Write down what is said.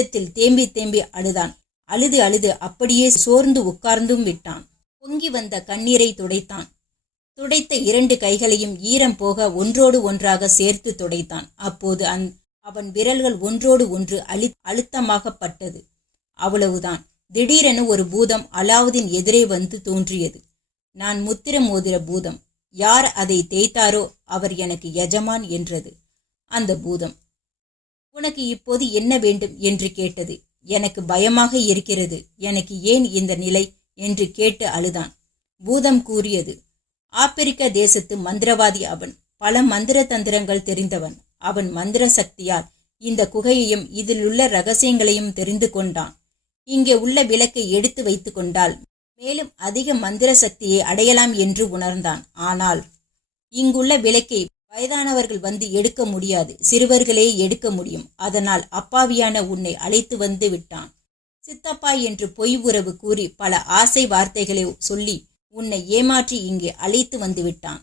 அச்சத்தில் தேம்பி தேம்பி அழுதான். அழுது அழுது அப்படியே சோர்ந்து உட்கார்ந்தும் விட்டான். பொங்கி வந்த கண்ணீரை துடைத்தான். துடைத்த 2 கைகளையும் ஈரம் போக ஒன்றோடு ஒன்றாக சேர்த்து துடைத்தான். அப்போது அவன் விரல்கள் ஒன்றோடு ஒன்று அழுத்தமாகப்பட்டது. அவ்வளவுதான். திடீரென ஒரு பூதம் அலாவுதீன் எதிரே வந்து தோன்றியது. நான் முத்திரம் மோதிர பூதம். யார் அதை தேய்த்தாரோ அவர் எனக்கு எஜமான் என்றது. அந்த பூதம், உனக்கு இப்போது என்ன வேண்டும் என்று கேட்டது. எனக்கு பயமாக இருக்கிறது. எனக்கு ஏன் இந்த நிலை என்று கேட்டு அழுதான். பூதம் கூறியது, ஆப்பிரிக்க தேசத்து மந்திரவாதி அவன். பல மந்திர தந்திரங்கள் தெரிந்தவன். அவன் மந்திர சக்தியால் இந்த குகையையும் இதிலுள்ள ரகசியங்களையும் தெரிந்து கொண்டான். இங்கே உள்ள விளக்கை எடுத்து வைத்து கொண்டால் மேலும் அதிக மந்திர சக்தியை அடையலாம் என்று உணர்ந்தான். ஆனால் இங்குள்ள விளக்கை வயதானவர்கள் வந்து எடுக்க முடியாது, சிறுவர்களே எடுக்க முடியும். அதனால் அப்பாவியான உன்னை அழைத்து வந்து விட்டான். சித்தப்பா என்று பொய் உறவு கூறி பல ஆசை வார்த்தைகளை சொல்லி உன்னை ஏமாற்றி இங்கே அழைத்து வந்து விட்டான்.